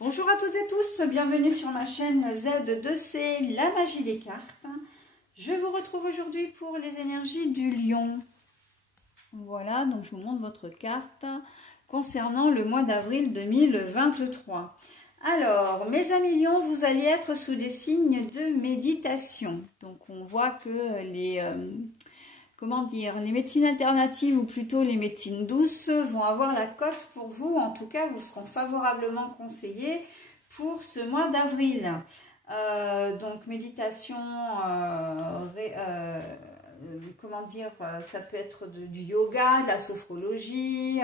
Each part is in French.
Bonjour à toutes et tous, bienvenue sur ma chaîne Z2C, la magie des cartes. Je vous retrouve aujourd'hui pour les énergies du lion. Voilà, donc je vous montre votre carte concernant le mois d'avril 2023. Alors, mes amis lions, vous allez être sous des signes de méditation. Donc on voit que les médecines alternatives ou plutôt les médecines douces vont avoir la cote pour vous. En tout cas, vous seront favorablement conseillés pour ce mois d'avril. Donc méditation, ça peut être du yoga, de la sophrologie,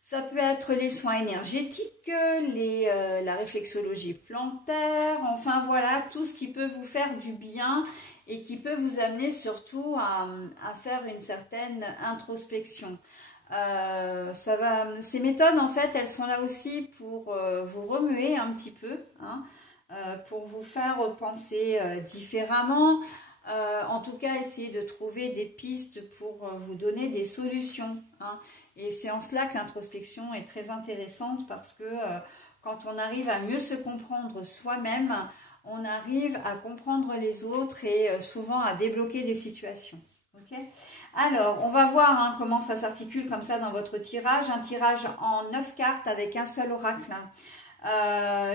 ça peut être les soins énergétiques, la réflexologie plantaire, enfin voilà, tout ce qui peut vous faire du bien et qui peut vous amener surtout à faire une certaine introspection. Ces méthodes, en fait, elles sont là aussi pour vous remuer un petit peu, hein, pour vous faire penser différemment, en tout cas, essayer de trouver des pistes pour vous donner des solutions, hein. Et c'est en cela que l'introspection est très intéressante parce que quand on arrive à mieux se comprendre soi-même, on arrive à comprendre les autres et souvent à débloquer des situations. Okay, alors, on va voir hein, comment ça s'articule comme ça dans votre tirage. Un tirage en 9 cartes avec un seul oracle.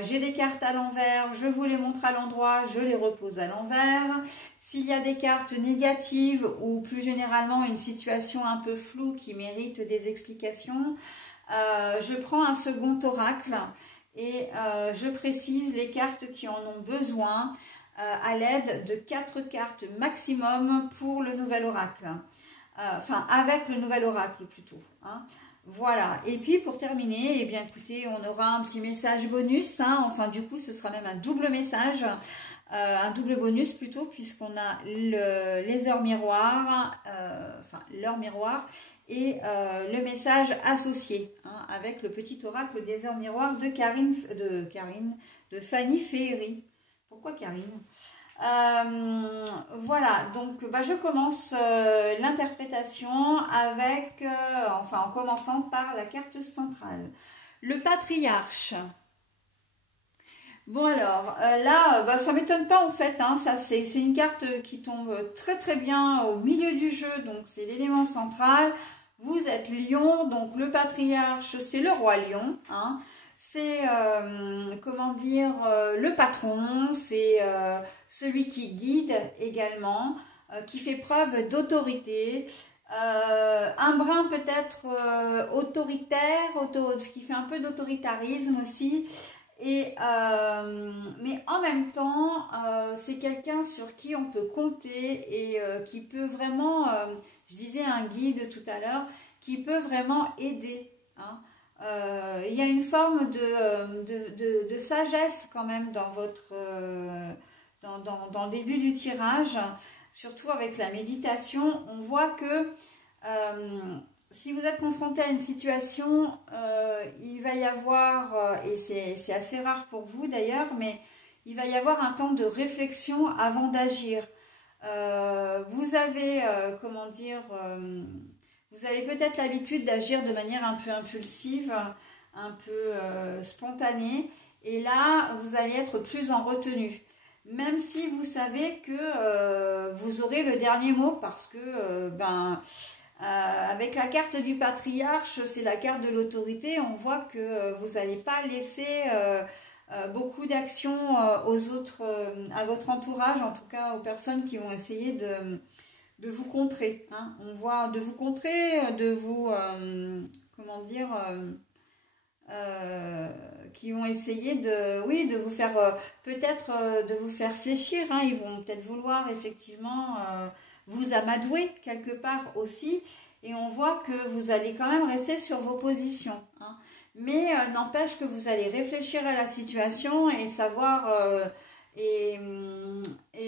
J'ai des cartes à l'envers, je vous les montre à l'endroit, je les repose à l'envers. S'il y a des cartes négatives ou plus généralement une situation un peu floue qui mérite des explications, je prends un second oracle et je précise les cartes qui en ont besoin à l'aide de 4 cartes maximum pour le nouvel oracle. Enfin, avec le nouvel oracle plutôt, hein. Voilà, et puis pour terminer, eh bien écoutez, on aura un petit message bonus, hein. Enfin du coup ce sera même un double message, un double bonus plutôt, puisqu'on a les heures miroirs, l'heure miroir et le message associé, hein, avec le petit oracle des heures miroirs de Fanny Féery. Pourquoi Karine? Voilà, donc je commence l'interprétation avec, en commençant par la carte centrale, le patriarche. Bon alors, là, ça m'étonne pas en fait, hein, c'est une carte qui tombe très très bien au milieu du jeu, donc c'est l'élément central. Vous êtes lion, donc le patriarche, c'est le roi lion, hein. C'est, le patron, c'est celui qui guide également, qui fait preuve d'autorité, un brin peut-être autoritaire, qui fait un peu d'autoritarisme aussi, et, mais en même temps, c'est quelqu'un sur qui on peut compter et qui peut vraiment, je disais un guide tout à l'heure, qui peut vraiment aider, hein. Il y a une forme de sagesse quand même dans dans le début du tirage, surtout avec la méditation. On voit que si vous êtes confronté à une situation, il va y avoir, et c'est assez rare pour vous d'ailleurs, mais il va y avoir un temps de réflexion avant d'agir. Vous avez, vous avez peut-être l'habitude d'agir de manière un peu impulsive, un peu spontanée, et là, vous allez être plus en retenue. Même si vous savez que vous aurez le dernier mot, parce que, avec la carte du patriarche, c'est la carte de l'autorité, on voit que vous n'allez pas laisser beaucoup d'actions aux autres, à votre entourage, en tout cas aux personnes qui vont essayer de vous contrer, hein. On voit de vous contrer, de vous, qui vont essayer de vous faire, peut-être de vous faire fléchir, hein. Ils vont peut-être vouloir effectivement vous amadouer quelque part aussi, et on voit que vous allez quand même rester sur vos positions, hein. Mais n'empêche que vous allez réfléchir à la situation et savoir... et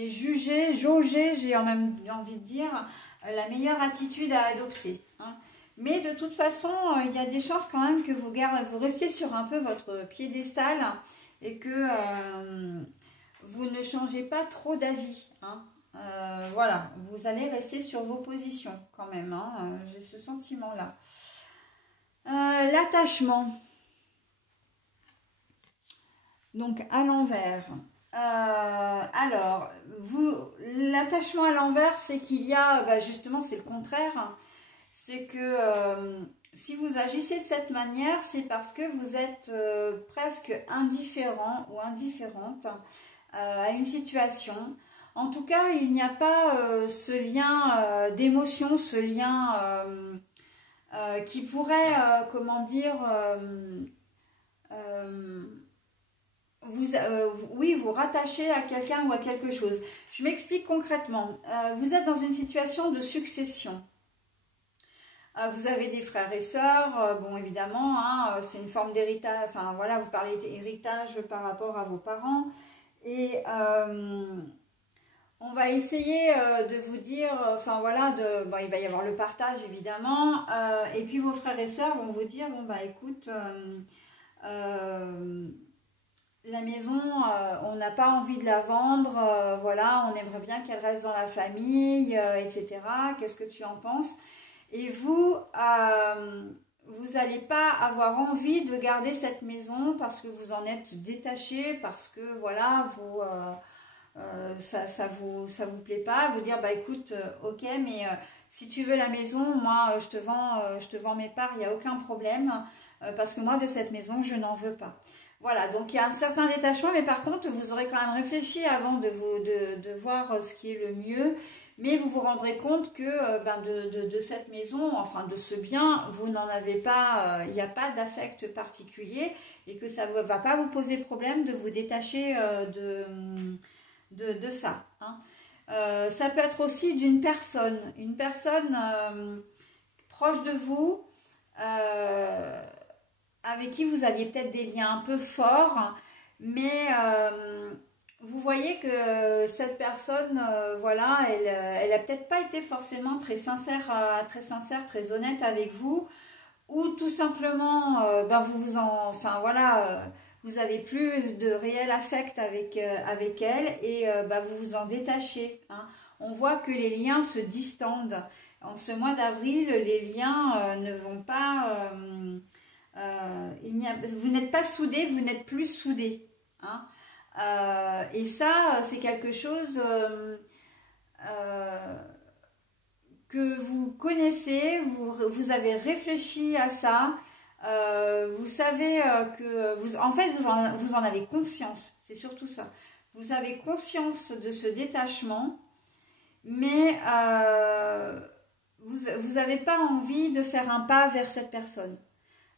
juger, jauger, j'ai même envie de dire, la meilleure attitude à adopter, hein. Mais de toute façon, il y a des chances quand même que vous restiez sur un peu votre piédestal et que vous ne changez pas trop d'avis, hein. Voilà, vous allez rester sur vos positions quand même, hein. J'ai ce sentiment-là. L'attachement. Donc à l'envers. Alors, l'attachement à l'envers, c'est qu'il y a, justement, c'est le contraire. C'est que si vous agissez de cette manière, c'est parce que vous êtes presque indifférent ou indifférente à une situation. En tout cas, il n'y a pas ce lien d'émotion, ce lien qui pourrait, comment dire, oui, vous rattacher à quelqu'un ou à quelque chose. Je m'explique concrètement. Vous êtes dans une situation de succession. Vous avez des frères et sœurs, bon évidemment, hein, c'est une forme d'héritage, enfin voilà, vous parlez d'héritage par rapport à vos parents. Et on va essayer de vous dire, enfin voilà, bon, il va y avoir le partage évidemment, et puis vos frères et sœurs vont vous dire, bon bah écoute, la maison, on n'a pas envie de la vendre, voilà, on aimerait bien qu'elle reste dans la famille, etc. Qu'est-ce que tu en penses? Et vous, vous n'allez pas avoir envie de garder cette maison parce que vous en êtes détaché, parce que voilà, ça vous plaît pas. Vous dire, bah écoute, ok, mais si tu veux la maison, moi je te vends mes parts, il n'y a aucun problème, parce que moi de cette maison, je n'en veux pas. Voilà, donc il y a un certain détachement, mais par contre, vous aurez quand même réfléchi avant de voir ce qui est le mieux. Mais vous vous rendrez compte que de cette maison, enfin de ce bien, vous n'en avez pas, il n'y a pas d'affect particulier et que ça ne va pas vous poser problème de vous détacher de ça. Hein. Ça peut être aussi d'une personne, une personne proche de vous, avec qui vous aviez peut-être des liens un peu forts, mais vous voyez que cette personne, voilà, elle a peut-être pas été forcément très sincère, très honnête avec vous, ou tout simplement, enfin voilà, vous avez plus de réel affect avec elle et vous vous en détachez. Hein. On voit que les liens se distendent. En ce mois d'avril, les liens ne vont pas, vous n'êtes pas soudés, vous n'êtes plus soudés. Hein. Et ça, c'est quelque chose que vous connaissez, vous avez réfléchi à ça, vous savez que en fait vous en avez conscience, c'est surtout ça. Vous avez conscience de ce détachement, mais vous n'avez pas envie de faire un pas vers cette personne.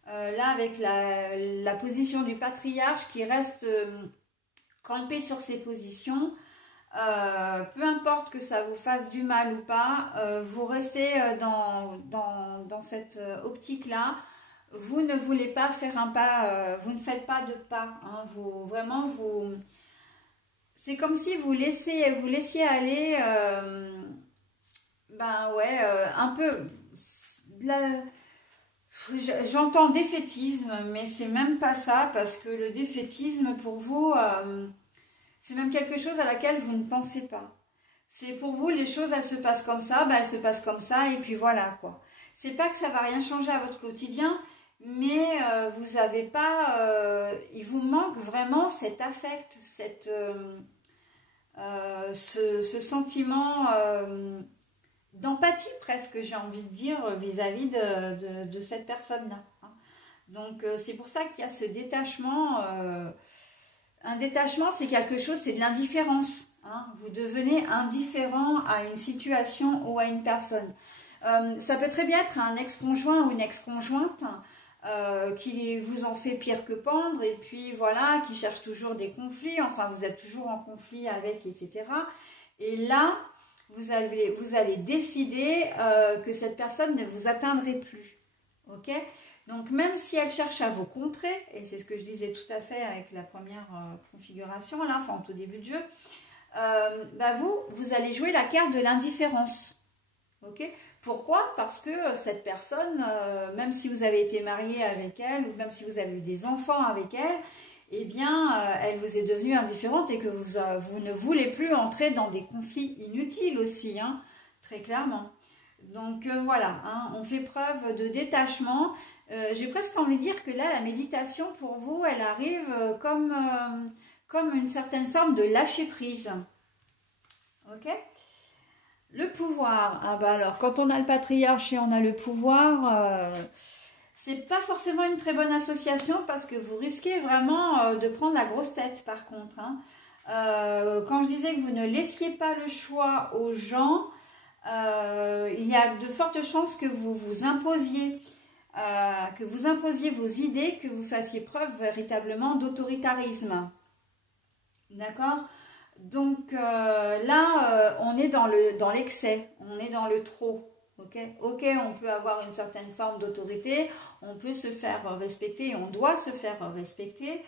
Là, avec la position du patriarche qui reste campé sur ses positions, peu importe que ça vous fasse du mal ou pas, vous restez dans cette optique-là. Vous ne voulez pas faire un pas, vous ne faites pas de pas. Hein, c'est comme si vous laissiez aller, un peu. J'entends défaitisme, mais c'est même pas ça, parce que le défaitisme pour vous, c'est même quelque chose à laquelle vous ne pensez pas. C'est pour vous, les choses, elles se passent comme ça, elles se passent comme ça, et puis voilà, quoi. C'est pas que ça va rien changer à votre quotidien, mais vous avez pas, il vous manque vraiment cet affect, ce sentiment d'empathie presque, j'ai envie de dire, vis-à-vis de cette personne-là. Hein. Donc c'est pour ça qu'il y a ce détachement. Un détachement, c'est quelque chose, c'est de l'indifférence. Hein. Vous devenez indifférent à une situation ou à une personne. Ça peut très bien être un ex-conjoint ou une ex-conjointe qui vous en fait pire que pendre, et puis voilà, qui cherche toujours des conflits, enfin vous êtes toujours en conflit avec, etc. Et là, vous allez décider que cette personne ne vous atteindrait plus. Ok ? Donc même si elle cherche à vous contrer, et c'est ce que je disais tout à fait avec la première configuration, là, enfin au tout début de jeu, vous allez jouer la carte de l'indifférence. Ok ? Pourquoi ? Parce que cette personne, même si vous avez été marié avec elle, ou même si vous avez eu des enfants avec elle, eh bien, elle vous est devenue indifférente et que vous ne voulez plus entrer dans des conflits inutiles aussi, hein, très clairement. Donc voilà, hein, on fait preuve de détachement. j'ai presque envie de dire que là, la méditation, pour vous, elle arrive comme une certaine forme de lâcher prise. Ok? Le pouvoir. Ah bah alors, quand on a le patriarche et on a le pouvoir, c'est pas forcément une très bonne association parce que vous risquez vraiment de prendre la grosse tête par contre. Hein. Quand je disais que vous ne laissiez pas le choix aux gens, il y a de fortes chances que vous vous imposiez. Que vous imposiez vos idées, que vous fassiez preuve véritablement d'autoritarisme. D'accord? Donc là, on est dans l'excès, on est dans le trop. Ok, on peut avoir une certaine forme d'autorité, on peut se faire respecter, on doit se faire respecter.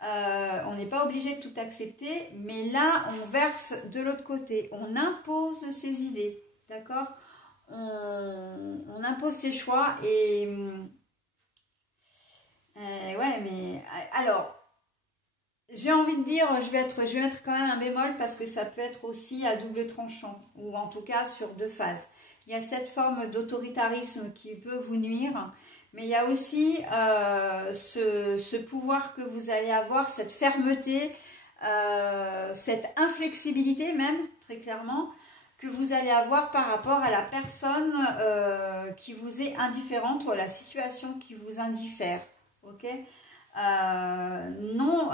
On n'est pas obligé de tout accepter, mais là, on verse de l'autre côté, on impose ses idées. D'accord? On impose ses choix et ouais, mais alors j'ai envie de dire, je vais mettre quand même un bémol parce que ça peut être aussi à double tranchant ou en tout cas sur deux phases. Il y a cette forme d'autoritarisme qui peut vous nuire, mais il y a aussi ce pouvoir que vous allez avoir, cette fermeté, cette inflexibilité même très clairement que vous allez avoir par rapport à la personne qui vous est indifférente ou à la situation qui vous indiffère. Ok? Non,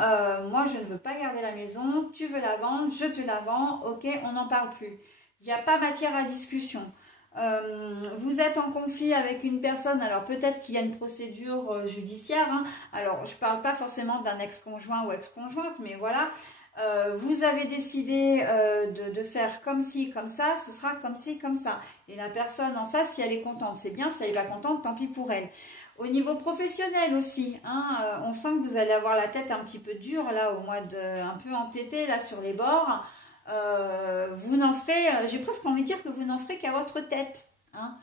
moi je ne veux pas garder la maison, tu veux la vendre, je te la vends, ok, on n'en parle plus. Il n'y a pas matière à discussion. Vous êtes en conflit avec une personne, alors peut-être qu'il y a une procédure judiciaire, hein. Alors je ne parle pas forcément d'un ex-conjoint ou ex-conjointe, mais voilà. Vous avez décidé de faire comme ci, comme ça, ce sera comme ci, comme ça. Et la personne en face, si elle est contente, c'est bien, si elle n'est pas contente, tant pis pour elle. Au niveau professionnel aussi, hein, on sent que vous allez avoir la tête un petit peu dure, là, un peu entêtée, là, sur les bords. Vous n'en ferez, j'ai presque envie de dire que vous n'en ferez qu'à votre tête. Hein.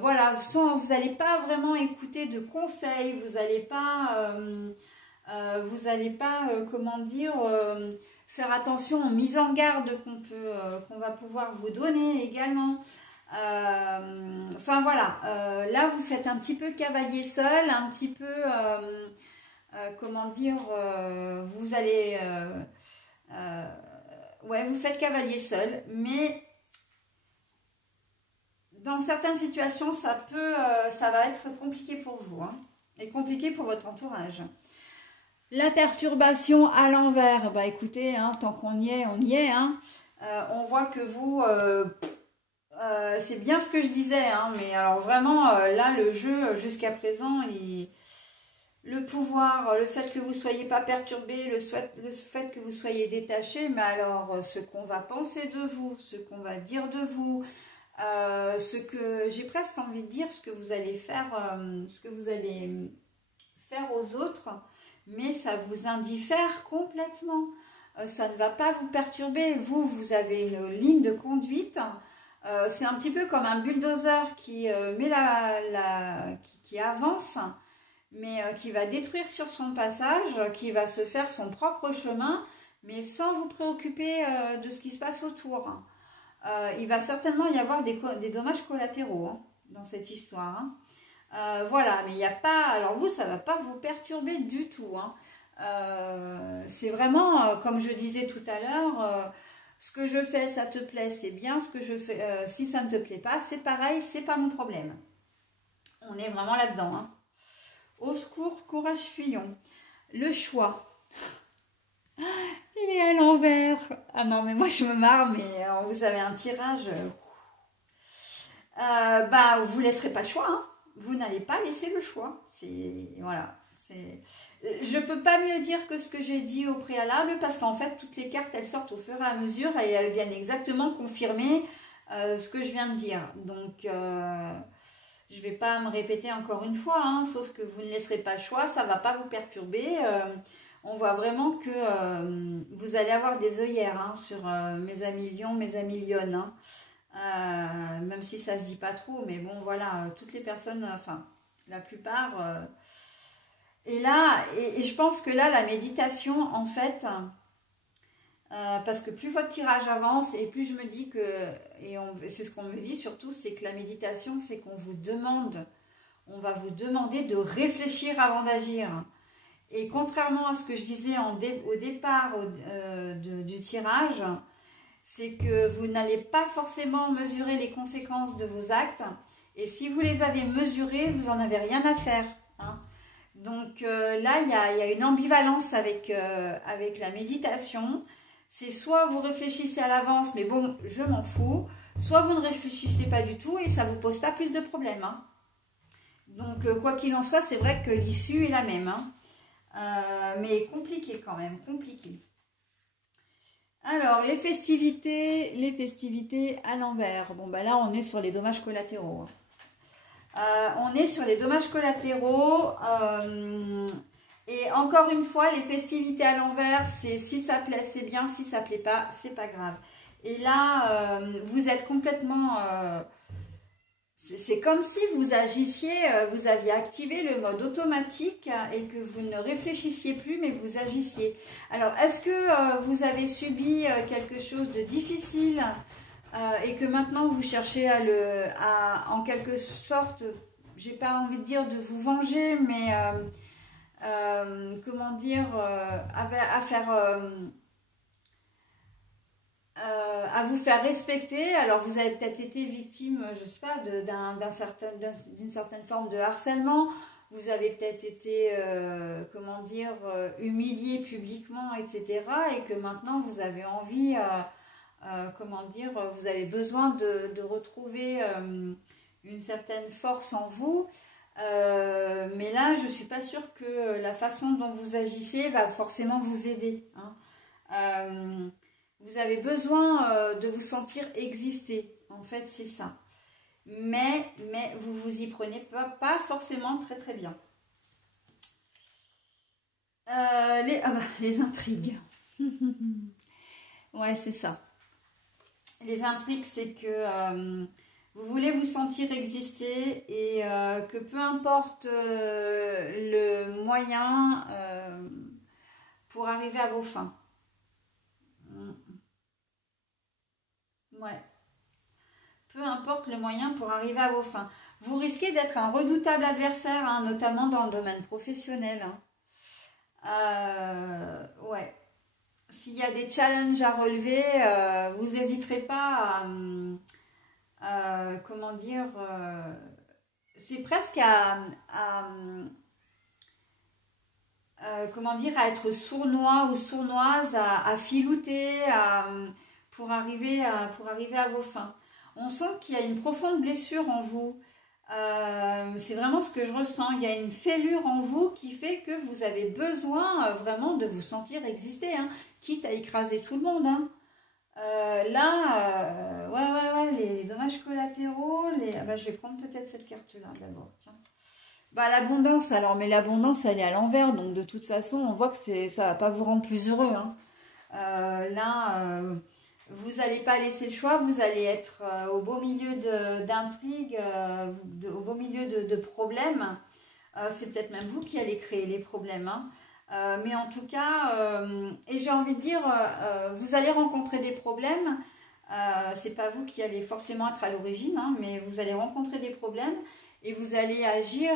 Voilà, vous n'allez pas vraiment écouter de conseils, vous n'allez pas... comment dire, faire attention aux mises en garde qu'on va pouvoir vous donner également. Enfin voilà, là vous faites un petit peu cavalier seul, un petit peu, comment dire, vous allez, ouais, vous faites cavalier seul, mais dans certaines situations, ça va être compliqué pour vous, hein, et compliqué pour votre entourage. La perturbation à l'envers, bah écoutez, hein, tant qu'on y est, on y est. Hein. On voit que vous, c'est bien ce que je disais, hein, mais alors vraiment, là, le jeu, jusqu'à présent, le pouvoir, le fait que vous ne soyez pas perturbé, le fait que vous soyez détaché, mais alors, ce qu'on va penser de vous, ce qu'on va dire de vous, j'ai presque envie de dire, ce que vous allez faire aux autres, mais ça vous indiffère complètement. Ça ne va pas vous perturber. Vous avez une ligne de conduite. C'est un petit peu comme un bulldozer qui qui avance, mais qui va détruire sur son passage, qui va se faire son propre chemin, mais sans vous préoccuper de ce qui se passe autour. Il va certainement y avoir des dommages collatéraux, hein, dans cette histoire. Hein. Voilà, mais il n'y a pas... Alors vous, ça ne va pas vous perturber du tout. Hein. C'est vraiment, comme je disais tout à l'heure, ce que je fais, ça te plaît, c'est bien. Ce que je fais, si ça ne te plaît pas, c'est pareil, c'est pas mon problème. On est vraiment là-dedans. Hein. Au secours, courage, fuyons. Le choix. Il est à l'envers. Ah non, mais moi je me marre, mais vous avez un tirage. Bah, vous ne laisserez pas le choix. Hein. Vous n'allez pas laisser le choix. Voilà. Je ne peux pas mieux dire que ce que j'ai dit au préalable parce qu'en fait, toutes les cartes, elles sortent au fur et à mesure et elles viennent exactement confirmer ce que je viens de dire. Donc, je ne vais pas me répéter encore une fois, hein, sauf que vous ne laisserez pas le choix, ça ne va pas vous perturber. On voit vraiment que vous allez avoir des œillères hein, sur mes amis lions, mes amis lionnes. Hein. Même si ça se dit pas trop, mais bon voilà, toutes les personnes, enfin la plupart. Et là, et je pense que là, la méditation, en fait, parce que plus votre tirage avance et plus je me dis que, c'est ce qu'on me dit surtout, c'est que la méditation, c'est qu'on vous demande on va vous demander de réfléchir avant d'agir. Et contrairement à ce que je disais au départ du tirage, c'est que vous n'allez pas forcément mesurer les conséquences de vos actes. Et si vous les avez mesurés, vous n'en avez rien à faire. Hein. Donc là, il y a une ambivalence avec la méditation. C'est soit vous réfléchissez à l'avance, mais bon, je m'en fous. Soit vous ne réfléchissez pas du tout et ça ne vous pose pas plus de problèmes. Hein. Donc quoi qu'il en soit, c'est vrai que l'issue est la même. Hein. Mais compliqué quand même, compliqué. Alors, les festivités à l'envers. Bon, bah là, on est sur les dommages collatéraux. On est sur les dommages collatéraux. Et encore une fois, les festivités à l'envers, c'est si ça plaît, c'est bien. Si ça plaît pas, c'est pas grave. Et là, vous êtes complètement... c'est comme si vous agissiez, vous aviez activé le mode automatique et que vous ne réfléchissiez plus, mais vous agissiez. Alors, est-ce que vous avez subi quelque chose de difficile et que maintenant vous cherchez en quelque sorte, j'ai pas envie de dire de vous venger, mais comment dire, à vous faire respecter. Alors vous avez peut-être été victime, je sais pas, d'une certaine forme de harcèlement. Vous avez peut-être été, comment dire, humilié publiquement, etc. Et que maintenant vous avez envie, comment dire, vous avez besoin de retrouver une certaine force en vous. Mais là, je suis pas sûre que la façon dont vous agissez va forcément vous aider. Hein. Vous avez besoin de vous sentir exister, en fait c'est ça. Mais vous vous y prenez pas forcément très très bien. Les intrigues. Ouais, c'est ça. Les intrigues, c'est que vous voulez vous sentir exister et que peu importe le moyen pour arriver à vos fins. Ouais. Peu importe le moyen pour arriver à vos fins. Vous risquez d'être un redoutable adversaire, hein, notamment dans le domaine professionnel. Hein. Ouais. S'il y a des challenges à relever, vous n'hésiterez pas à comment dire, c'est presque comment dire, à être sournois ou sournoise, à filouter, pour arriver à vos fins. On sent qu'il y a une profonde blessure en vous. C'est vraiment ce que je ressens. Il y a une fêlure en vous qui fait que vous avez besoin vraiment de vous sentir exister, hein, quitte à écraser tout le monde. Hein. Là, ouais, les dommages collatéraux. Bah, je vais prendre peut-être cette carte-là d'abord. Tiens. Bah, l'abondance, alors, mais l'abondance, elle est à l'envers. Donc, de toute façon, on voit que ça va pas vous rendre plus heureux. Hein. Là... vous n'allez pas laisser le choix, vous allez être au beau milieu d'intrigues, au beau milieu de problèmes. C'est peut-être même vous qui allez créer les problèmes. Hein. Mais en tout cas, et j'ai envie de dire, vous allez rencontrer des problèmes. C'est pas vous qui allez forcément être à l'origine, hein, mais vous allez rencontrer des problèmes et vous allez agir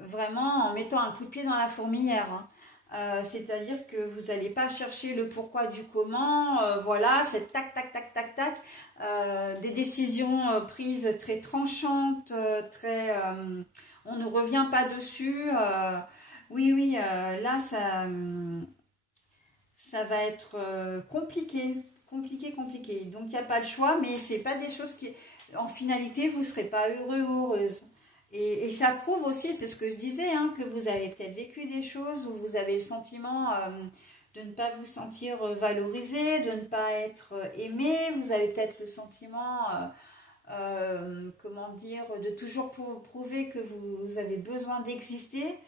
vraiment en mettant un coup de pied dans la fourmilière. Hein. C'est-à-dire que vous n'allez pas chercher le pourquoi du comment, voilà, c'est tac, tac, tac, tac, tac, des décisions prises très tranchantes, très, on ne revient pas dessus, oui, là, ça va être compliqué, donc il n'y a pas de choix, mais c'est pas des choses qui, en finalité, vous ne serez pas heureux ou heureuse. Et ça prouve aussi, c'est ce que je disais, hein, que vous avez peut-être vécu des choses où vous avez le sentiment de ne pas vous sentir valorisé, de ne pas être aimé. Vous avez peut-être le sentiment, comment dire, de toujours prouver que vous avez besoin d'exister.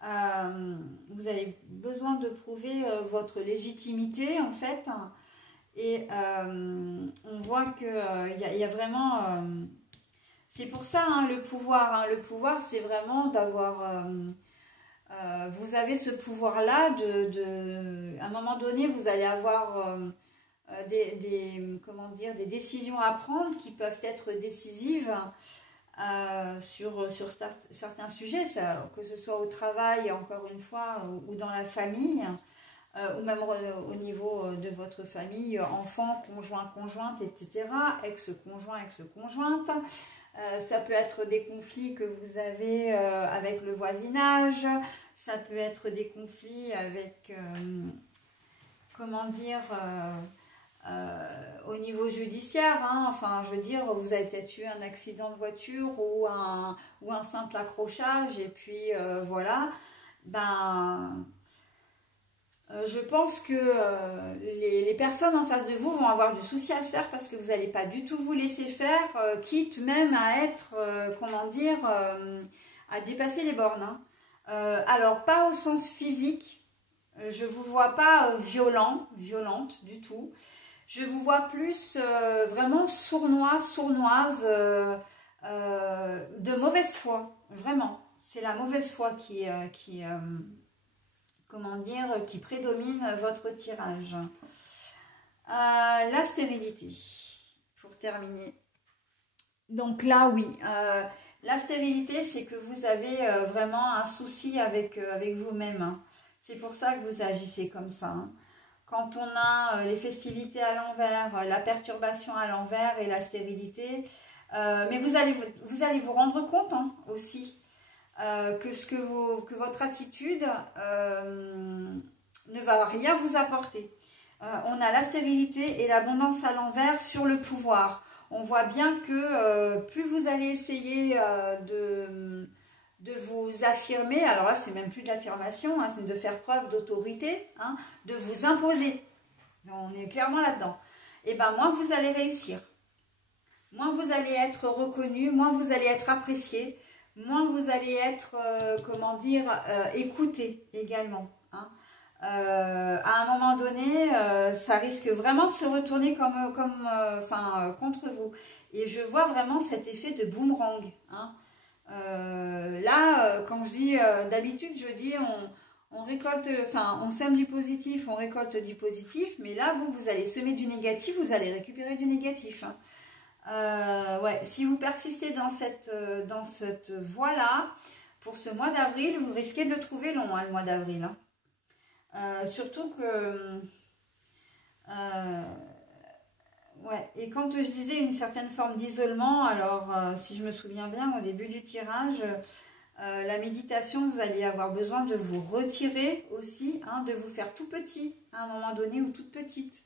Vous avez besoin de prouver votre légitimité, en fait. Et on voit qu'il y a vraiment... c'est pour ça, hein, le pouvoir. Hein, le pouvoir, c'est vraiment d'avoir... vous avez ce pouvoir-là à un moment donné, vous allez avoir comment dire, des décisions à prendre qui peuvent être décisives. sur certains sujets, que ce soit au travail, encore une fois, ou dans la famille, ou même au niveau de votre famille, enfants, conjoints, conjointes, etc., ex-conjoint, ex-conjointe. Ça peut être des conflits que vous avez avec le voisinage, ça peut être des conflits avec, comment dire, au niveau judiciaire, hein. Enfin, je veux dire, vous avez peut-être eu un accident de voiture ou un simple accrochage, et puis voilà, ben... je pense que les personnes en face de vous vont avoir du souci à se faire parce que vous n'allez pas du tout vous laisser faire, quitte même à être, comment dire, à dépasser les bornes, hein. Alors, pas au sens physique, je ne vous vois pas violente du tout. Je vous vois plus vraiment sournois, sournoise, de mauvaise foi, vraiment. C'est la mauvaise foi comment dire, qui prédomine votre tirage. La stérilité, pour terminer. Donc là, oui, la stérilité, c'est que vous avez vraiment un souci avec vous-même, hein. C'est pour ça que vous agissez comme ça, hein. Quand on a les festivités à l'envers, la perturbation à l'envers et la stérilité, mais vous allez vous rendre compte, hein, aussi, que votre attitude ne va rien vous apporter. On a la stérilité et l'abondance à l'envers sur le pouvoir. On voit bien que plus vous allez essayer de vous affirmer, alors là c'est même plus de l'affirmation, hein, c'est de faire preuve d'autorité, hein, de vous imposer. On est clairement là-dedans. Et bien moins vous allez réussir, moins vous allez être reconnu, moins vous allez être apprécié, moins vous allez être, comment dire, écouté également, hein. À un moment donné, ça risque vraiment de se retourner contre vous. Et je vois vraiment cet effet de boomerang, hein. Là, quand je dis, d'habitude, je dis on récolte, enfin, on sème du positif, on récolte du positif, mais là, vous allez semer du négatif, vous allez récupérer du négatif, hein. Ouais, si vous persistez dans cette voie-là, pour ce mois d'avril, vous risquez de le trouver long, hein, le mois d'avril, hein. Surtout que... ouais, et quand je disais une certaine forme d'isolement, alors si je me souviens bien, au début du tirage, la méditation, vous allez avoir besoin de vous retirer aussi, hein, de vous faire tout petit à un moment donné ou toute petite.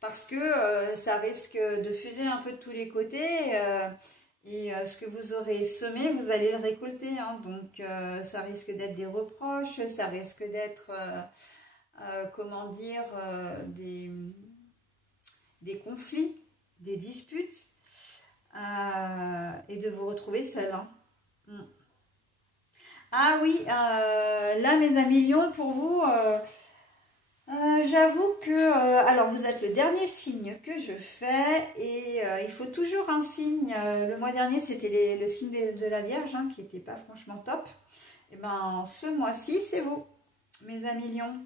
Parce que ça risque de fuser un peu de tous les côtés et ce que vous aurez semé, vous allez le récolter, hein. Donc ça risque d'être des reproches, ça risque d'être, comment dire, des conflits, des disputes et de vous retrouver seul, hein. Ah oui, là mes amis lions, pour vous... j'avoue que, alors vous êtes le dernier signe que je fais et il faut toujours un signe. Le mois dernier c'était le signe de la Vierge, hein, qui n'était pas franchement top. Et ben ce mois-ci c'est vous, mes amis lions.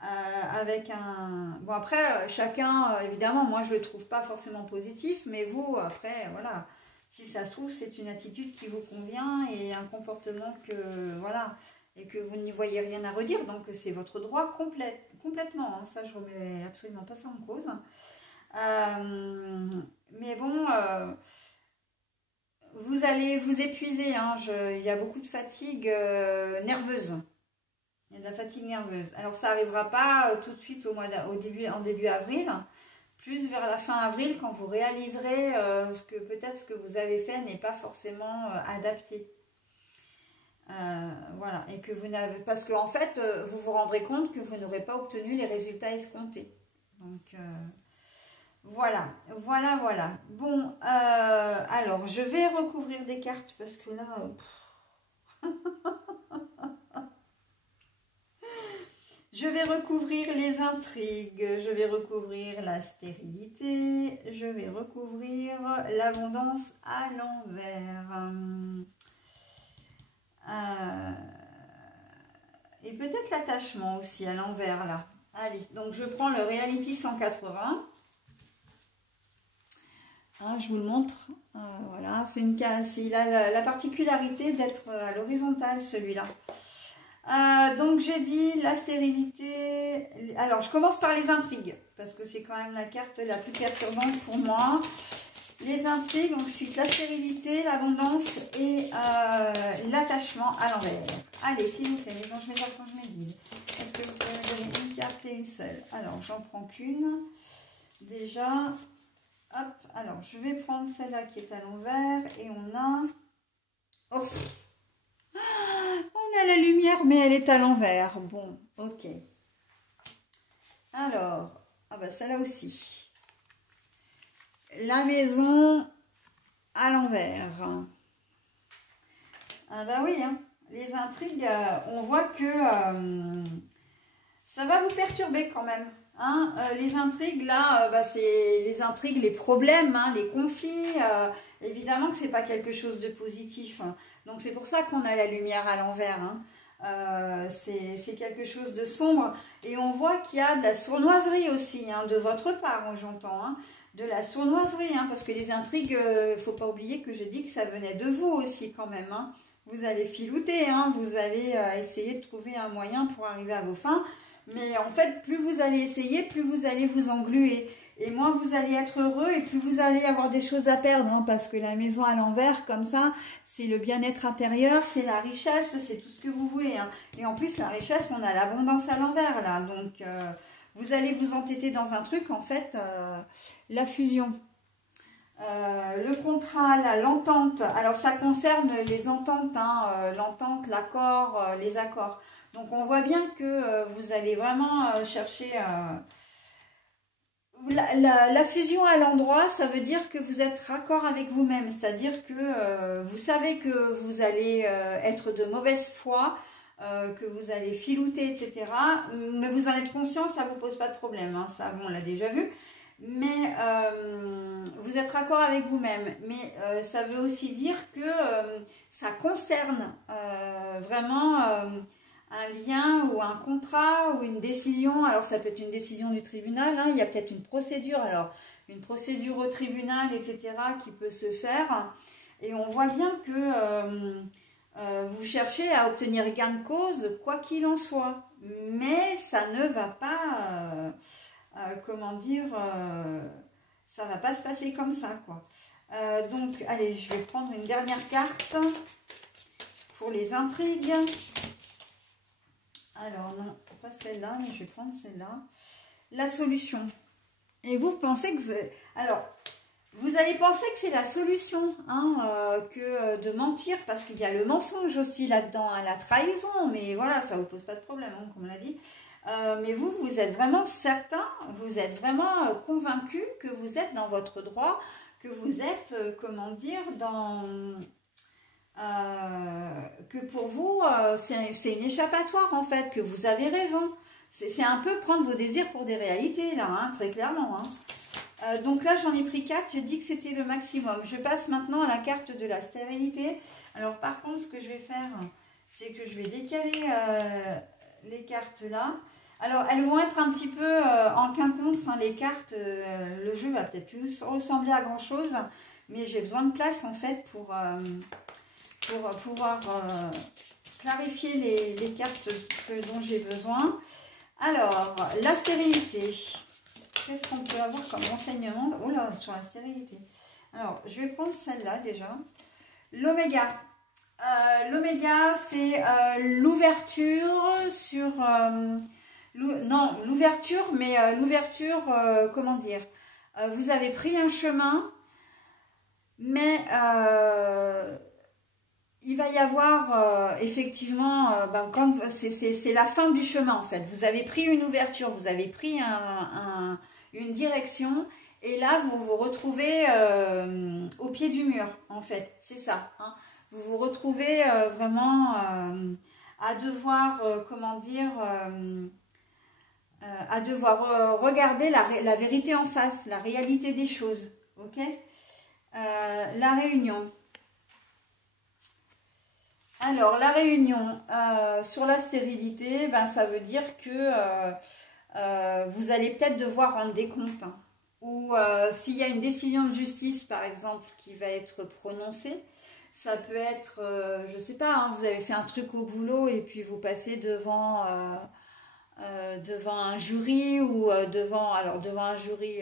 Avec un... Bon après chacun, évidemment, moi je le trouve pas forcément positif, mais vous après voilà, si ça se trouve c'est une attitude qui vous convient et un comportement que voilà, et que vous n'y voyez rien à redire, donc c'est votre droit complètement, hein. Ça je remets absolument pas ça en cause, mais bon, vous allez vous épuiser, hein. Il y a beaucoup de fatigue nerveuse. Il y a de la fatigue nerveuse. Alors ça n'arrivera pas tout de suite en début avril, plus vers la fin avril quand vous réaliserez peut-être ce que vous avez fait n'est pas forcément adapté. Voilà, et que vous n'avez, parce qu'en fait vous vous rendrez compte que vous n'aurez pas obtenu les résultats escomptés. Donc voilà. Bon, alors je vais recouvrir des cartes parce que là je vais recouvrir les intrigues, je vais recouvrir la stérilité, je vais recouvrir l'abondance à l'envers. Et peut-être l'attachement aussi à l'envers là. Allez, donc je prends le Reality 180. Hein, je vous le montre. Voilà, c'est une case. Il a la particularité d'être à l'horizontale, celui-là. Donc j'ai dit la stérilité. Alors je commence par les intrigues parce que c'est quand même la carte la plus perturbante pour moi. Les intrigues, ensuite la stérilité, l'abondance et l'attachement à l'envers. Allez, s'il vous plaît, les anges mes archanges mes guides. Est-ce que vous pouvez me donner une carte et une seule? Alors j'en prends qu'une. Déjà, hop. Alors je vais prendre celle-là qui est à l'envers et on a. Oh. On a la lumière, mais elle est à l'envers. Bon, ok. Alors, ah bah celle-là aussi. La maison à l'envers. Ah bah oui, hein. Les intrigues, on voit que ça va vous perturber quand même. Hein. Les intrigues, là, bah, c'est les intrigues, les problèmes, hein, les conflits. Évidemment que c'est pas quelque chose de positif. Hein. Donc c'est pour ça qu'on a la lumière à l'envers. Hein. C'est quelque chose de sombre. Et on voit qu'il y a de la sournoiserie aussi, hein, de votre part, j'entends. Hein, de la sournoiserie, hein, parce que les intrigues, il ne faut pas oublier que j'ai dit que ça venait de vous aussi quand même. Hein. Vous allez filouter, hein, vous allez essayer de trouver un moyen pour arriver à vos fins. Mais en fait, plus vous allez essayer, plus vous allez vous engluer. Et moins vous allez être heureux et plus vous allez avoir des choses à perdre. Hein, parce que la maison à l'envers, comme ça, c'est le bien-être intérieur, c'est la richesse, c'est tout ce que vous voulez. Hein. Et en plus, la richesse, on a l'abondance à l'envers, là. Donc, vous allez vous entêter dans un truc, en fait, la fusion. Le contrat, l'entente. Alors, ça concerne les ententes, hein, l'entente, l'accord, les accords. Donc, on voit bien que vous allez vraiment chercher... La fusion à l'endroit, ça veut dire que vous êtes raccord avec vous-même. C'est-à-dire que vous savez que vous allez être de mauvaise foi, que vous allez filouter, etc. Mais vous en êtes conscient, ça ne vous pose pas de problème. Hein, ça, on l'a déjà vu. Mais vous êtes raccord avec vous-même. Mais ça veut aussi dire que ça concerne vraiment un lien ou un contrat ou une décision. Alors ça peut être une décision du tribunal, hein, il y a peut-être une procédure, alors une procédure au tribunal, etc. qui peut se faire. Et on voit bien que vous cherchez à obtenir gain de cause, quoi qu'il en soit. Mais ça ne va pas, comment dire, ça ne va pas se passer comme ça, quoi. Donc, allez, je vais prendre une dernière carte pour les intrigues. Alors, non, pas celle-là, mais je vais prendre celle-là. La solution. Et vous pensez que... Alors, vous allez penser que c'est la solution, hein, que de mentir, parce qu'il y a le mensonge aussi là-dedans, hein, la trahison, mais voilà, ça ne vous pose pas de problème, hein, comme on l'a dit. Mais vous, vous êtes vraiment certain, vous êtes vraiment convaincu que vous êtes dans votre droit, que vous êtes, comment dire, dans... que pour vous, c'est une échappatoire en fait, que vous avez raison. C'est un peu prendre vos désirs pour des réalités là, hein, très clairement. Hein. Donc là j'en ai pris 4, j'ai dit que c'était le maximum. Je passe maintenant à la carte de la stérilité. Alors par contre ce que je vais faire, c'est que je vais décaler les cartes là. Alors elles vont être un petit peu en quinconce, hein, les cartes, le jeu va peut-être plus ressembler à grand chose, mais j'ai besoin de place en fait pour pouvoir clarifier les cartes dont j'ai besoin. Alors, la stérilité. Qu'est-ce qu'on peut avoir comme renseignement? Oh là, sur la stérilité. Alors, je vais prendre celle-là déjà. L'oméga. L'oméga, c'est l'ouverture sur... non, l'ouverture, mais l'ouverture, comment dire, vous avez pris un chemin, mais... il va y avoir effectivement, quand c'est la fin du chemin en fait. Vous avez pris une ouverture, vous avez pris une direction et là vous vous retrouvez au pied du mur en fait. C'est ça. Hein. Vous vous retrouvez vraiment à devoir, comment dire, à devoir regarder la vérité en face, la réalité des choses. Ok. La réunion. Alors, la réunion sur la stérilité, ben, ça veut dire que vous allez peut-être devoir rendre des comptes. Hein. ou s'il y a une décision de justice, par exemple, qui va être prononcée. Ça peut être, je sais pas, hein, vous avez fait un truc au boulot et puis vous passez devant un jury ou devant un jury.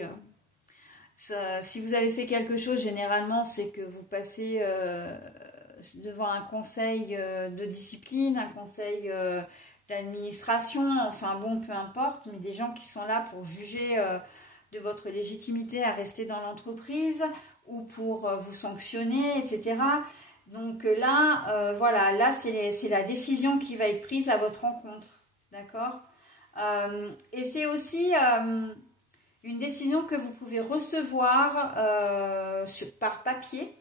Si vous avez fait quelque chose, généralement, c'est que vous passez devant un conseil de discipline, un conseil d'administration, enfin bon, peu importe, mais des gens qui sont là pour juger de votre légitimité à rester dans l'entreprise ou pour vous sanctionner, etc. Donc là, voilà, là c'est la décision qui va être prise à votre rencontre, d'accord? Et c'est aussi une décision que vous pouvez recevoir par papier,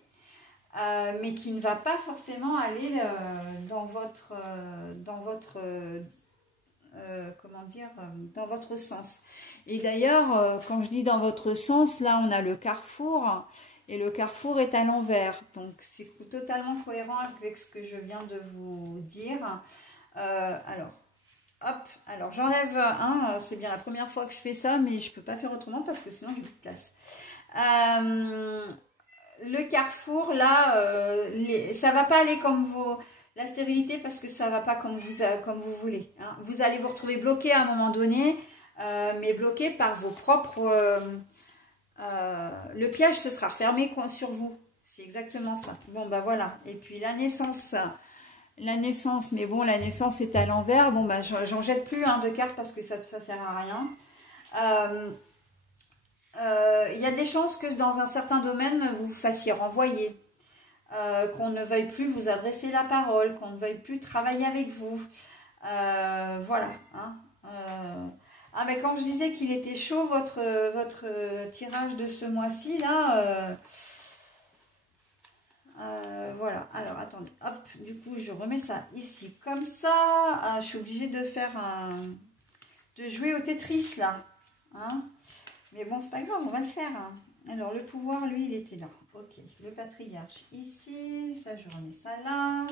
mais qui ne va pas forcément aller dans votre dans votre sens. Et d'ailleurs, quand je dis dans votre sens, là on a le carrefour, et le carrefour est à l'envers. Donc c'est totalement cohérent avec ce que je viens de vous dire. Alors, hop, alors j'enlève un, c'est bien la première fois que je fais ça, mais je ne peux pas faire autrement parce que sinon j'ai plus de place. Le carrefour, là, ça ne va pas aller comme la stérilité parce que ça ne va pas comme vous voulez. Hein. Vous allez vous retrouver bloqué à un moment donné, mais bloqué par vos propres... le piège se sera refermé sur vous. C'est exactement ça. Bon, bah voilà. Et puis la naissance, mais bon, la naissance est à l'envers. Bon, bah j'en jette plus de cartes parce que ça sert à rien. Il y a des chances que dans un certain domaine, vous vous fassiez renvoyer. Qu'on ne veuille plus vous adresser la parole, qu'on ne veuille plus travailler avec vous. Voilà. Hein. Ah, mais quand je disais qu'il était chaud, votre tirage de ce mois-ci, là, voilà. Alors, attendez, hop, du coup, je remets ça ici, comme ça. Ah, je suis obligée de faire de jouer au Tetris, là. Hein, mais bon, c'est pas grave, on va le faire. Hein. Alors, le pouvoir, lui, il était là. Ok, le patriarche ici, ça, je remets ça là,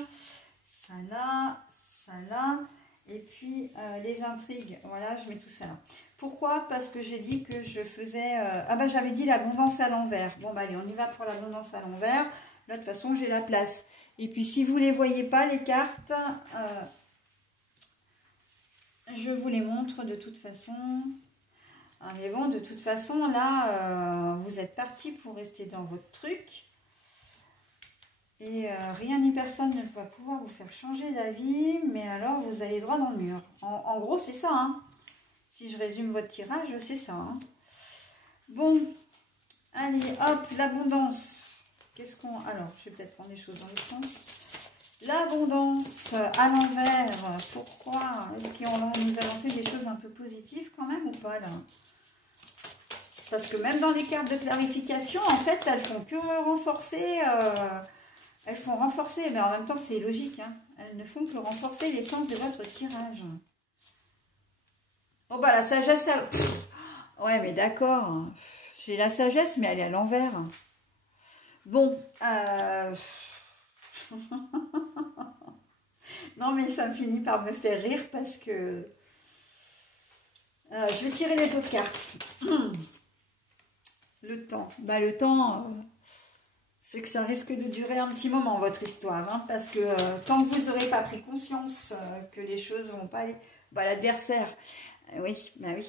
ça là, ça là. Et puis, les intrigues, voilà, je mets tout ça là. Pourquoi? Parce que j'ai dit que je faisais... ah bah, j'avais dit l'abondance à l'envers. Bon, bah allez, on y va pour l'abondance à l'envers. Là, de toute façon, j'ai la place. Et puis, si vous ne les voyez pas, les cartes, je vous les montre de toute façon. Ah, mais bon, de toute façon, là, vous êtes parti pour rester dans votre truc. Et rien ni personne ne va pouvoir vous faire changer d'avis, mais alors vous allez droit dans le mur. En gros, c'est ça. Hein. Si je résume votre tirage, c'est ça. Hein. Bon, allez, hop, l'abondance. Qu'est-ce qu'on... Alors, je vais peut-être prendre les choses dans le sens. L'abondance à l'envers. Pourquoi? Est-ce qu'on va nous annoncer des choses un peu positives quand même ou pas là? Parce que même dans les cartes de clarification, en fait, elles font que renforcer... Elles font renforcer, mais en même temps, c'est logique. Hein. Elles ne font que renforcer l'essence de votre tirage. Bon, bah, la sagesse... Ouais, mais d'accord. J'ai la sagesse, mais elle est à l'envers. Bon. Non, mais ça me finit par me faire rire parce que... je vais tirer les autres cartes. Le temps. Bah, le temps... c'est que ça risque de durer un petit moment, votre histoire. Hein, parce que tant que vous n'aurez pas pris conscience que les choses ne vont pas aller... Bah, l'adversaire. Oui, bah oui.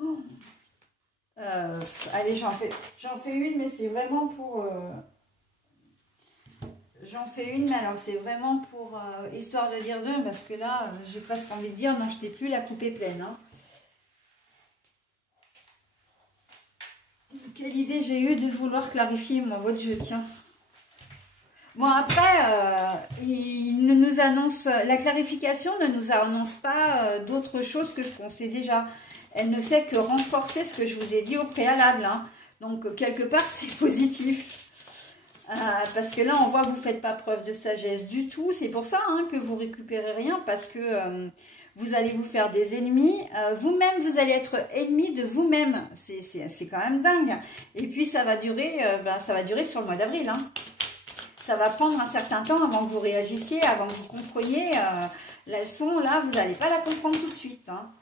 Oh. Allez, j'en fais une, mais c'est vraiment pour... J'en fais une, mais alors c'est vraiment pour... histoire de dire deux, parce que là, j'ai presque envie de dire, n'achetez plus la coupée pleine. Hein. Quelle idée j'ai eue de vouloir clarifier moi votre jeu, tiens. Bon après, il ne nous annonce, la clarification ne nous annonce pas d'autre chose que ce qu'on sait déjà. Elle ne fait que renforcer ce que je vous ai dit au préalable. Hein. Donc quelque part c'est positif. Parce que là on voit que vous ne faites pas preuve de sagesse du tout. C'est pour ça hein, que vous récupérez rien parce que... vous allez vous faire des ennemis. Vous-même, vous allez être ennemi de vous-même. C'est quand même dingue. Et puis, ça va durer sur le mois d'avril. Hein. Ça va prendre un certain temps avant que vous réagissiez, avant que vous compreniez la leçon. Là, vous n'allez pas la comprendre tout de suite. Hein.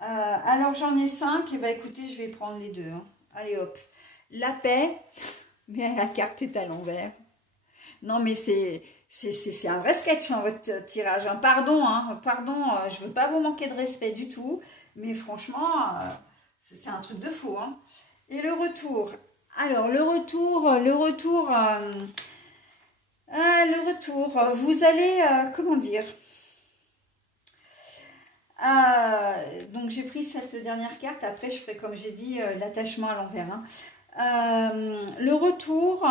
Alors j'en ai 5, et ben écoutez, je vais prendre les deux. Hein. Allez hop. La paix, mais la carte est à l'envers. Non mais c'est un vrai sketch hein, votre tirage. Hein. Pardon, je veux pas vous manquer de respect du tout, mais franchement, c'est un truc de fou. Hein. Et le retour. Alors le retour, vous allez, comment dire, donc j'ai pris cette dernière carte, après je ferai comme j'ai dit l'attachement à l'envers. Hein. Le retour,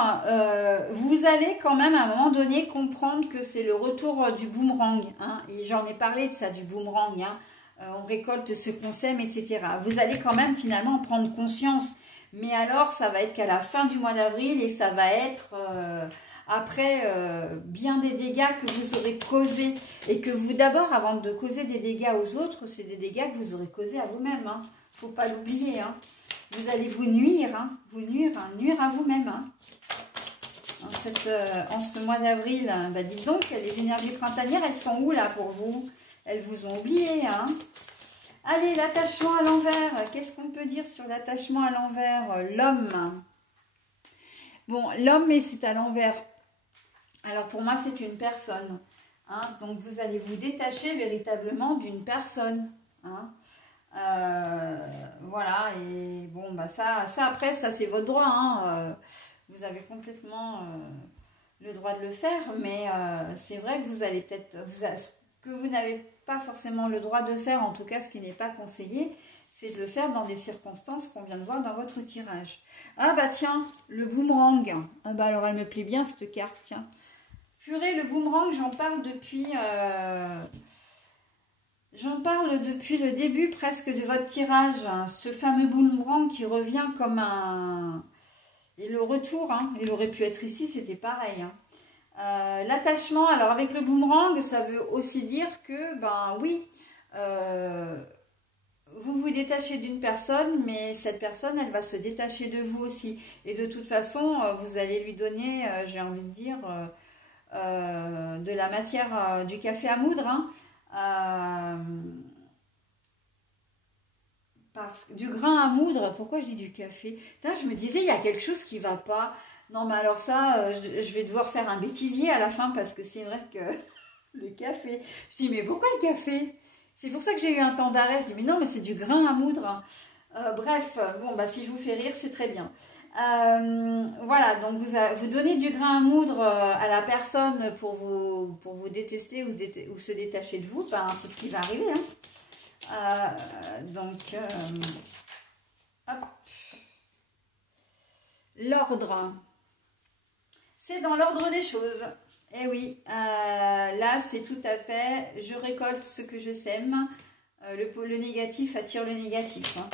vous allez quand même à un moment donné comprendre que c'est le retour du boomerang. Hein, et j'en ai parlé de ça, du boomerang. Hein, on récolte ce qu'on sème, etc. Vous allez quand même finalement en prendre conscience. Mais alors, ça va être qu'à la fin du mois d'avril et ça va être après bien des dégâts que vous aurez causés. Et que vous, d'abord, avant de causer des dégâts aux autres, c'est des dégâts que vous aurez causés à vous-même. Hein. Faut pas l'oublier. Hein. Vous allez vous nuire, hein, nuire à vous-même. Hein. En ce mois d'avril, bah dites donc, les énergies printanières, elles sont où là pour vous? Elles vous ont oublié, hein. Allez, l'attachement à l'envers. Qu'est-ce qu'on peut dire sur l'attachement à l'envers? L'homme. Bon, l'homme, mais c'est à l'envers. Alors, pour moi, c'est une personne. Hein. Donc, vous allez vous détacher véritablement d'une personne. Hein. Voilà. Et bon, bah ça après, ça, c'est votre droit. Hein. Vous avez complètement le droit de le faire. Mais c'est vrai que vous allez peut-être... que vous n'avez pas forcément le droit de faire, en tout cas ce qui n'est pas conseillé, c'est de le faire dans les circonstances qu'on vient de voir dans votre tirage. Ah bah tiens, le boomerang. Ah bah alors elle me plaît bien cette carte, tiens. Purée, le boomerang, j'en parle depuis le début presque de votre tirage. Hein. Ce fameux boomerang qui revient comme un... Et le retour, hein, il aurait pu être ici, c'était pareil. Hein. L'attachement, alors avec le boomerang, ça veut aussi dire que, ben oui, vous vous détachez d'une personne, mais cette personne, elle va se détacher de vous aussi. Et de toute façon, vous allez lui donner, j'ai envie de dire, de la matière, du café à moudre, hein, du grain à moudre. Pourquoi je dis du café? Putain, je me disais, il y a quelque chose qui ne va pas. Non, mais alors ça, je vais devoir faire un bêtisier à la fin parce que c'est vrai que le café... Je dis, mais pourquoi le café? C'est pour ça que j'ai eu un temps d'arrêt. Je dis, mais non, mais c'est du grain à moudre. Bref, bon, bah si je vous fais rire, c'est très bien. Voilà, donc vous donnez du grain à moudre à la personne pour vous détester ou se détacher de vous. Ben, c'est ce qui va arriver. Hein. Hop. L'ordre. C'est dans l'ordre des choses. Eh oui, là c'est tout à fait, je récolte ce que je sème. Le négatif attire le négatif. Hein.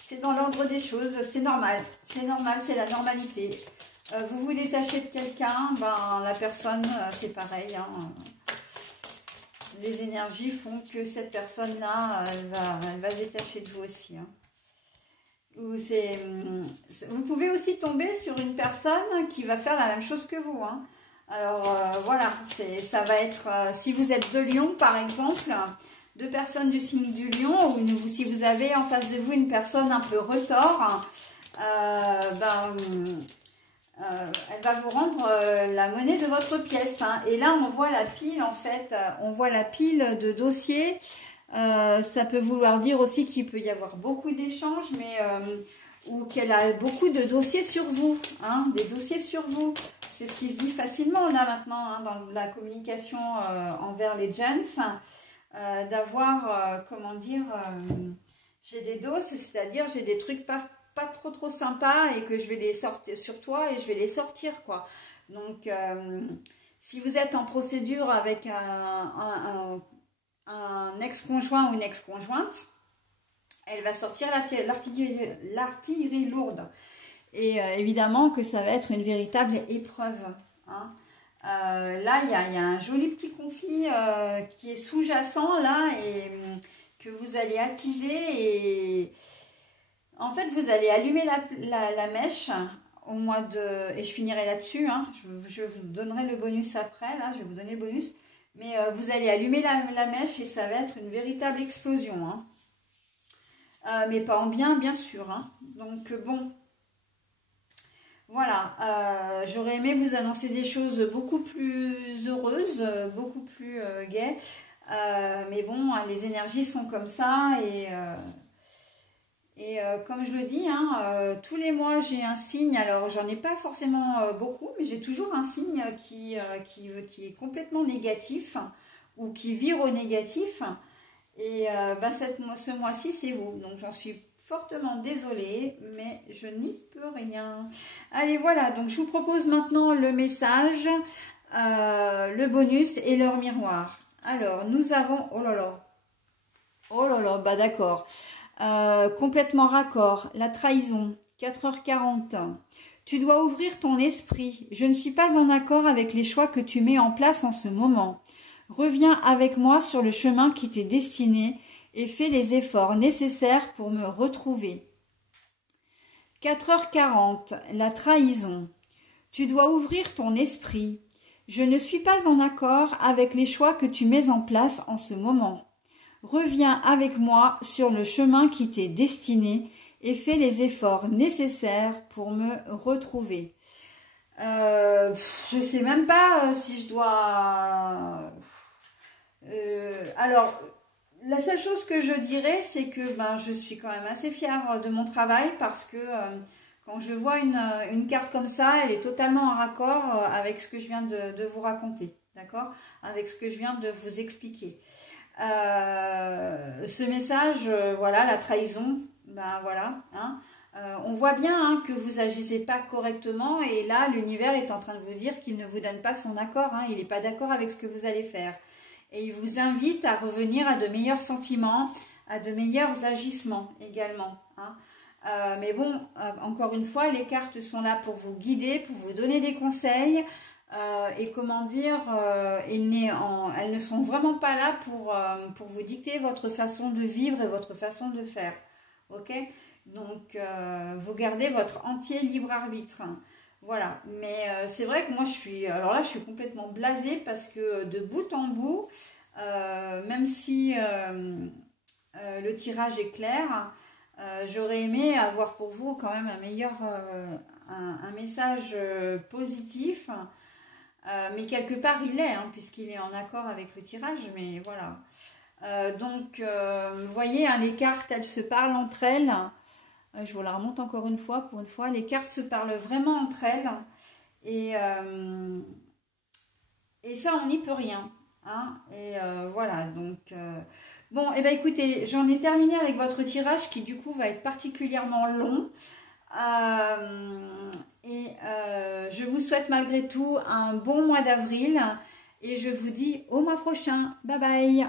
C'est dans l'ordre des choses, c'est normal. C'est normal, c'est la normalité. Vous vous détachez de quelqu'un, ben, la personne, c'est pareil. Hein. Les énergies font que cette personne-là, elle va se détacher de vous aussi. Hein. Vous pouvez aussi tomber sur une personne qui va faire la même chose que vous. Hein. Alors voilà, ça va être, si vous êtes de Lion par exemple, deux personnes du signe du Lion, ou si vous avez en face de vous une personne un peu retors, elle va vous rendre la monnaie de votre pièce. Hein. Et là on voit la pile en fait, on voit la pile de dossiers. Ça peut vouloir dire aussi qu'il peut y avoir beaucoup d'échanges, mais ou qu'elle a beaucoup de dossiers sur vous, hein, des dossiers sur vous. C'est ce qui se dit facilement là maintenant hein, dans la communication envers les gens, d'avoir, comment dire, j'ai des doses, c'est-à-dire j'ai des trucs pas trop sympas et que je vais les sortir sur toi et je vais les sortir quoi. Donc si vous êtes en procédure avec un ex-conjoint ou une ex-conjointe, elle va sortir l'artillerie lourde. Et évidemment que ça va être une véritable épreuve. Hein. Là, il y a un joli petit conflit qui est sous-jacent là et que vous allez attiser. Et en fait, vous allez allumer la mèche au mois de... Et je finirai là-dessus. Hein. Je vous donnerai le bonus après. Là, je vais vous donner le bonus. Mais vous allez allumer la mèche et ça va être une véritable explosion. Hein. mais pas en bien, bien sûr. Hein. Donc bon, voilà, j'aurais aimé vous annoncer des choses beaucoup plus heureuses, beaucoup plus gaies, mais bon, les énergies sont comme ça et comme je le dis, hein, tous les mois j'ai un signe, alors j'en ai pas forcément beaucoup, mais j'ai toujours un signe qui est complètement négatif ou qui vire au négatif. Et bah, ce mois-ci, c'est vous. Donc j'en suis fortement désolée, mais je n'y peux rien. Allez, voilà, donc je vous propose maintenant le message, le bonus et leur miroir. Alors, nous avons... oh là là, bah d'accord. Complètement raccord, la trahison, 4h40. Tu dois ouvrir ton esprit. Je ne suis pas en accord avec les choix que tu mets en place en ce moment. Reviens avec moi sur le chemin qui t'est destiné et fais les efforts nécessaires pour me retrouver. 4h40, la trahison. Tu dois ouvrir ton esprit. Je ne suis pas en accord avec les choix que tu mets en place en ce moment. Reviens avec moi sur le chemin qui t'est destiné et fais les efforts nécessaires pour me retrouver. Je sais même pas si je dois... alors, la seule chose que je dirais, c'est que ben, je suis quand même assez fière de mon travail parce que quand je vois une carte comme ça, elle est totalement en raccord avec ce que je viens de vous raconter, d'accord? Avec ce que je viens de vous expliquer. Ce message, voilà, la trahison, ben voilà, hein, on voit bien hein, que vous agissez pas correctement et là, l'univers est en train de vous dire qu'il ne vous donne pas son accord, hein, il n'est pas d'accord avec ce que vous allez faire. Et il vous invite à revenir à de meilleurs sentiments, à de meilleurs agissements également. Hein. Mais bon, encore une fois, les cartes sont là pour vous guider, pour vous donner des conseils. Et comment dire, elles ne sont vraiment pas là pour vous dicter votre façon de vivre et votre façon de faire. Ok? Donc, vous gardez votre entier libre arbitre. Hein. Voilà, mais c'est vrai que moi alors là je suis complètement blasée parce que de bout en bout, même si le tirage est clair, j'aurais aimé avoir pour vous quand même un message positif, mais quelque part il est, hein, puisqu'il est en accord avec le tirage, mais voilà. Donc, vous voyez, hein, les cartes, elles se parlent entre elles. Je vous la remonte encore une fois, pour une fois. Les cartes se parlent vraiment entre elles. Et ça, on n'y peut rien. Hein. Et voilà, donc... bon, et bien écoutez, j'en ai terminé avec votre tirage qui, du coup, va être particulièrement long. Je vous souhaite malgré tout un bon mois d'avril. Et je vous dis au mois prochain. Bye bye.